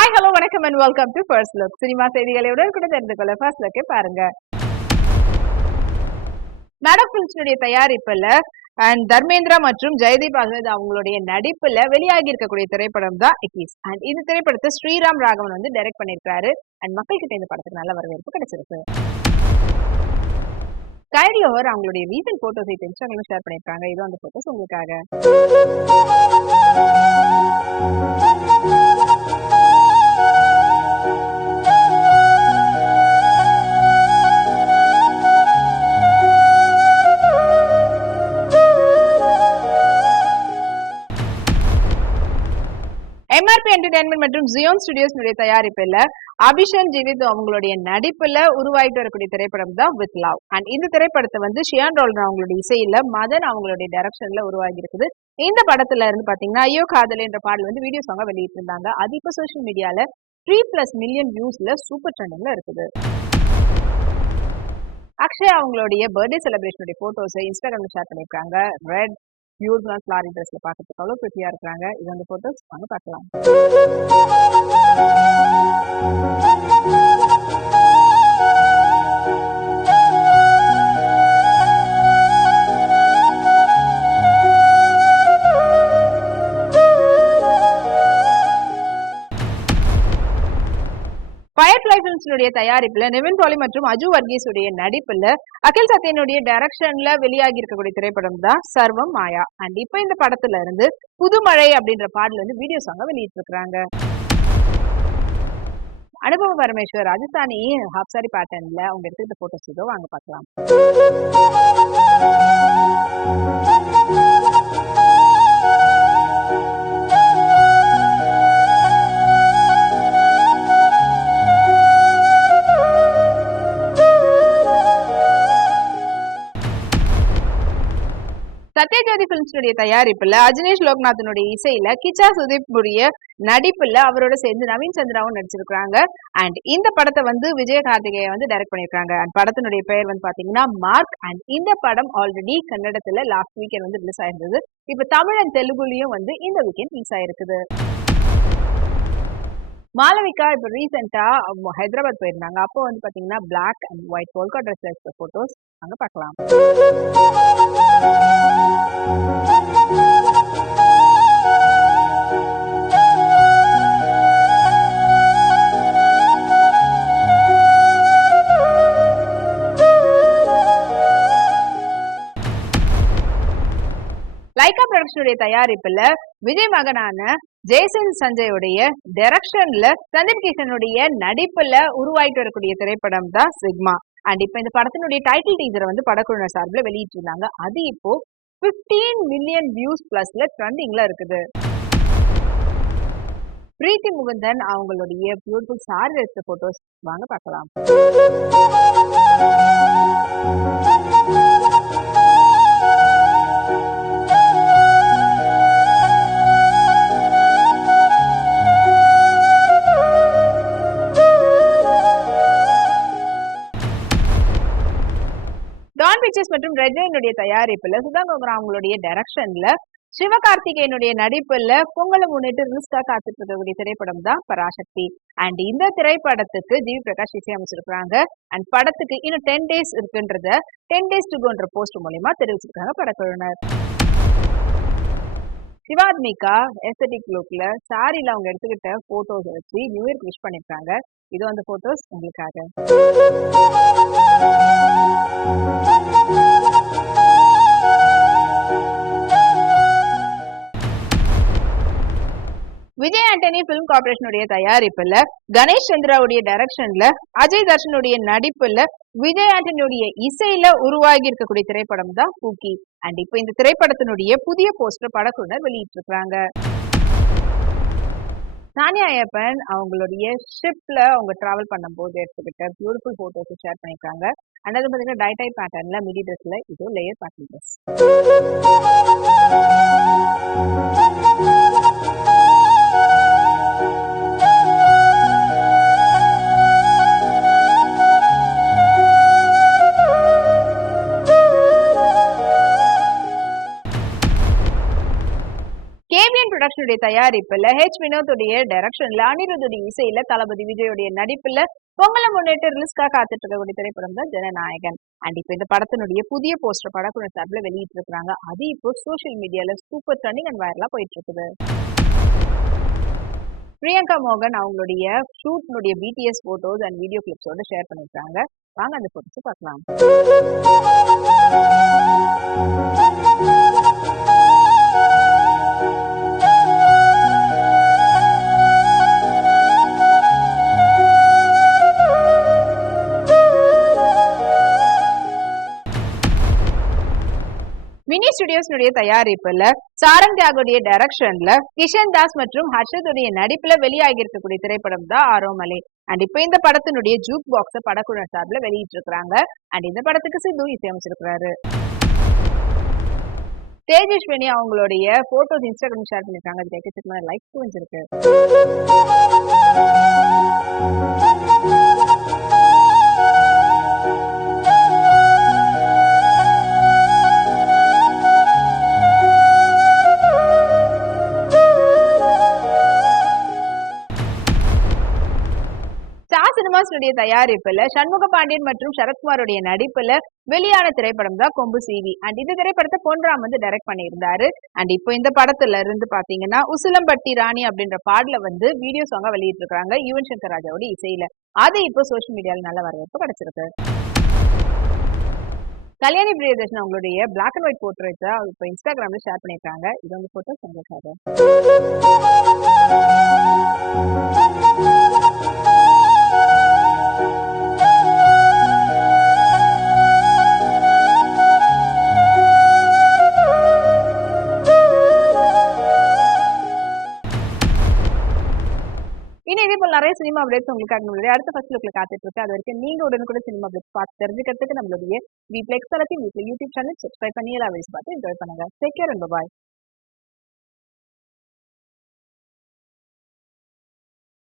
Hi hello வணக்கம் and welcome to first look. Cinema செய்திகளை உடனுக்குடன் தெரிந்து கொள்ள ஃபர்ஸ்ட் லுக்கை பாருங்க. மேடம் ஃபிலிம்ஸுடைய தயாரிப்புல அண்ட் தர்மேந்திரா மற்றும் ஜெயதீப் அகமது அவங்களுடைய நடிப்புல வெளியாகி இருக்கக்கூடிய திரைப்படம் தான் இட்லிஸ். அண்ட் இந்த திரைப்படத்தை ஸ்ரீராம் ராகவன் வந்து டைரக்ட் பண்ணியிருக்காரு. அண்ட் மக்கள் கிட்ட இந்த படத்துக்கு நல்ல வரவேற்பு கிடைச்சிருக்கு. கைட்லோவர் அவங்களுடைய ரீசன்ட் போட்டோஸை இன்ஸ்டாகிராம்ல ஷேர் பண்ணியிருக்காங்க. இது அந்த போட்டோஸ் உங்களுக்காக. எம்ஆர்பி என்டர்டைன்மெண்ட் மற்றும் ஜியோன் ஸ்டுடியோஸ் தயாரிப்புல அபிஷன் ஜீவித் அவங்களுடைய நடிப்புல உருவாயிட்டு வரக்கூடிய திரைப்படம் தான் வித் லவ். அண்ட் இந்த திரைப்படத்தை வந்து ஷியான் ரோல்டன் அவங்களுடைய இசையில மதன் அவங்களுடைய டைரக்ஷன்ல உருவாகி இருக்குது. இந்த படத்துல இருந்து பாத்தீங்கன்னா ஐயோ காதல் என்ற பாடல் வந்து வீடியோ சாங்கா வெளியிட்டு இருந்தாங்க. அது இப்ப சோசியல் மீடியால 3+ மில்லியன் வியூஸ்ல சூப்பர் ட்ரெண்டிங்ல இருக்குது. அக்ஷய் அவங்களுடைய பர்த்டே செலிப்ரேஷனுடைய போட்டோஸை இன்ஸ்டாகிராம்ல ஷேர் பண்ணிருக்காங்க. ரெட் பியூர்லாம் ஃபிளாரி ட்ரெஸ்ல பாக்கிறதுக்கு அவ்வளவு பிரிட்டியா இருக்காங்க. இது வந்து போட்டோஸ் வாங்க பார்க்கலாம். ஃபயர்ஃப்ளை ஃபிலிம்ஸுடைய தயாரிப்புல நிவின் பாலி மற்றும் அஜு வர்கீஸ் உடைய நடிப்புல அகில் சத்யனுடைய டைரக்ஷன்ல வெளியாகி இருக்கக்கூடிய திரைப்படம் தான் சர்வம் மாயா. அண்ட் இப்ப இந்த படத்துல இருந்து புதுமழை அப்படின்ற பாடல் வந்து வீடியோ சாங்க வெளியிட்டு இருக்காங்க. அனுபவ பரமேஸ்வர் ராஜஸ்தானி ஹாஃப் சாரி பேட்டர்ன்ல அவங்க எடுத்துக்கிட்ட போட்டோஸ் இதோ வாங்க பார்க்கலாம். சத்யஜோதி பிலிம்ஸுடைய தயாரிப்புல அஜினேஷ் லோக்நாதனுடைய இசையில கிச்சா சுதீப் உடைய நடிப்புல அவரோட சேர்ந்து நவீன் சந்திராவும் நடிச்சிருக்காங்க. அண்ட் இந்த படத்தை வந்து விஜய கார்த்திகேயன் வந்து டைரக்ட் பண்ணிருக்காங்க. அண்ட் படத்தினுடைய பெயர் வந்து பாத்தீங்கன்னா மார்க். அண்ட் இந்த படம் ஆல்ரெடி கன்னடத்துல லாஸ்ட் வீக்கெண்ட் வந்து ரிலீஸ் ஆயிருந்தது. இப்ப தமிழ் அண்ட் தெலுங்குலயும் வந்து இந்த வீக்கெண்ட் ரிலீஸ் ஆயிருக்குது. மாளவிகா இப்ப ரீசெண்டா ஹைதராபாத் போயிருந்தாங்க. அப்போ வந்து பாத்தீங்கன்னா பிளாக் அண்ட் ஒயிட் போல்கா ட்ரெஸ்ல இருக்க போட்டோஸ் அங்க பார்க்கலாம். லைகா ப்ரொடக்ஷனுடைய தயாரிப்புல விஜய் மகனான ஜெய்சன் சஞ்சயோடைய டைரக்ஷன்ல சந்தீப் கிஷனுடைய நடிப்புல உருவாயிட்டு வரக்கூடிய திரைப்படம் தான் சிக்மா. அண்ட் இப்ப இந்த படத்தினுடைய டைட்டில் டீசரை வந்து படக்குழுவினர் சார்பில் வெளியிட்டு இருந்தாங்க. அது இப்போ 15 மில்லியன் வியூஸ் பிளஸ்ல ட்ரெண்டிங்ல இருக்குது. பிரீத்தி முகுந்தன் அவங்களுடைய பியூட்டிஃபுல் சாரி எடுத்த போட்டோஸ் வாங்க பார்க்கலாம். டான் பிக்சர்ஸ் மற்றும் ரெட்ஜனுடைய தயாரிப்புல சுதாகோகரா அவங்களுடைய டைரக்ஷன்ல சிவகார்த்திகேயனுடைய நடிப்புல பொங்கலை முன்னிட்டு ரிலீஸ்க்காக காத்துட்டு இருக்கக்கூடிய திரைப்படம் தான் பராசக்தி. அண்ட் இந்த திரைப்படத்துக்கு ஜிவி பிரகாஷ் இசையமைச்சிருக்காங்க. அண்ட் படத்துக்கு இன்னும் 10 days இருக்குன்றத 10 days to goன்ற போஸ்ட் மூலமா தெரிவிச்சிருக்காங்க படக்குழுவினர். சிவாத்மிகா எஸ்தட்டிக் லுக்ல சாரில அவங்க எடுத்துக்கிட்ட போட்டோஸ் வச்சு நியூ இயர் விஷ் பண்ணிருக்காங்க. இது அந்த போட்டோஸ் உங்களுக்காக. விஜய் ஆண்டனி பிலிம் கார்பரேஷனுடைய தயாரிப்புல கணேஷ் சந்திராவுடைய டைரக்ஷன்ல அஜய் தர்ஷனுடைய நடிப்புல விஜய் ஆண்டனியுடைய இசையில உருவாகி இருக்கக்கூடிய திரைப்படம் தான் பூக்கி. அண்ட் இப்ப இந்த திரைப்படத்தினுடைய புதிய போஸ்டர் படக்குழுவினர் வெளியிட்டு இருக்காங்க. சானியா ஐயப்பன் அவங்களுடைய ஷிப்ல அவங்க டிராவல் பண்ணும்போது எடுத்துக்கிட்ட பியூட்டிஃபுல் போட்டோஸ் ஷேர் பண்ணிருக்காங்க. அண்ட் அது பாத்தீங்கன்னா டை டைப் பேட்டர்ன்ல மிடி ட்ரெஸ்ல இது லேயர் பேட்டர்ன் ட்ரெஸ். கேவிஎன் ப்ரொடக்ஷனுடைய ஸ்டுடியோஸ்னுடைய தயாரிப்புல வினோத்துடைய டைரக்ஷன்ல அனிருத்துடைய இசையில தளபதி விஜயோடைய நடிப்புல பொங்கலை முன்னிட்டு ரிலீஸ்க்காக காத்துட்டு இருக்கக்கூடிய திரைப்படம் தான் ஜனநாயகன். அண்ட் இப்ப இந்த படத்தினுடைய புதிய போஸ்டர் படக்குழு சார்பில் வெளியிட்டு இருக்காங்க. அது இப்போ சோசியல் மீடியால சூப்பர் ட்ரெண்டிங் அண்ட் வைரலா போயிட்டு இருக்குது. பிரியங்கா மோகன் அவங்களுடைய ஷூட்னுடைய பிடிஎஸ் போட்டோஸ் அண்ட் வீடியோ கிளிப்ஸோட ஷேர் பண்ணிருக்காங்க. வாங்க அந்த போட்டோஸ் பார்க்கலாம். மினி ஸ்டுடியோஸ்னுடைய தயாரிப்புல சாரங் தியாகுடைய டைரக்ஷன்ல கிஷன் தாஸ் மற்றும் ஹர்ஷத்துடைய நடிப்புல வெளியாகி இருக்கக்கூடிய திரைப்படம் தான் ஆரோமலை. அண்ட் இப்ப இந்த படத்தினுடைய ஜூக் பாக்ஸ படக்குழு சார்பில் வெளியிட்டு இருக்காங்க. அண்ட் இந்த படத்துக்கு சித்து இசையமைச்சிருக்கிறாரு. தேஜஸ்வினி அவங்களுடைய போட்டோஸ் இன்ஸ்டாகிராம் ஷேர் பண்ணிருக்காங்க. அது எக்கச்சக்கமான லைக்ஸ் குவிஞ்சிருக்கு. ஸ்டார் சினிமாஸ்னுடைய தயாரிப்புல சண்முக பாண்டியன் மற்றும் சரத்குமாருடைய நடிப்புல வெளியான திரைப்படம் தான் கொம்பு சிவி. அண்ட் இந்த திரைப்படத்தை பொன்ராம் வந்து டைரக்ட் பண்ணியிருந்தாரு. அண்ட் இப்போ இந்த படத்துல இருந்து பாத்தீங்கன்னா உசிலம்பட்டி ராணி அப்படின்ற பாடல வந்து வீடியோ சாங்கா வெளியிட்டு இருக்காங்க யுவன் சங்கர் ராஜாவோட இசையில. அது இப்போ சோசியல் மீடியால நல்ல வரவேற்பு கிடைச்சிருக்கு. கல்யாணி பிரியதர்ஷன் அவங்களுடைய பிளாக் அண்ட் ஒயிட் போர்ட்ரேட்ஸை இப்போ இன்ஸ்டாகிராம்ல ஷேர் பண்ணியிருக்காங்க. இது வந்து போட்டோஸ் உங்களுக்காக. இனி இதே போல நிறைய சினிமா அப்டேட்ஸ் உங்களுக்காக நம்மளுடைய அடுத்த ஃபர்ஸ்ட் லுக்ல காத்துட்டு இருக்கு. அது வரைக்கும் நீங்க உடனுக்குள்ள சினிமா அப்டேட்ஸ் பார்த்து தெரிஞ்சுக்கிறதுக்கு நம்மளுடைய வீட்ல யூடியூப் சேனல் சப்ஸ்கிரைப் பண்ணி எல்லா வீடியோஸ் பார்த்து என்ஜாய் பண்ணுங்க. Take care and by.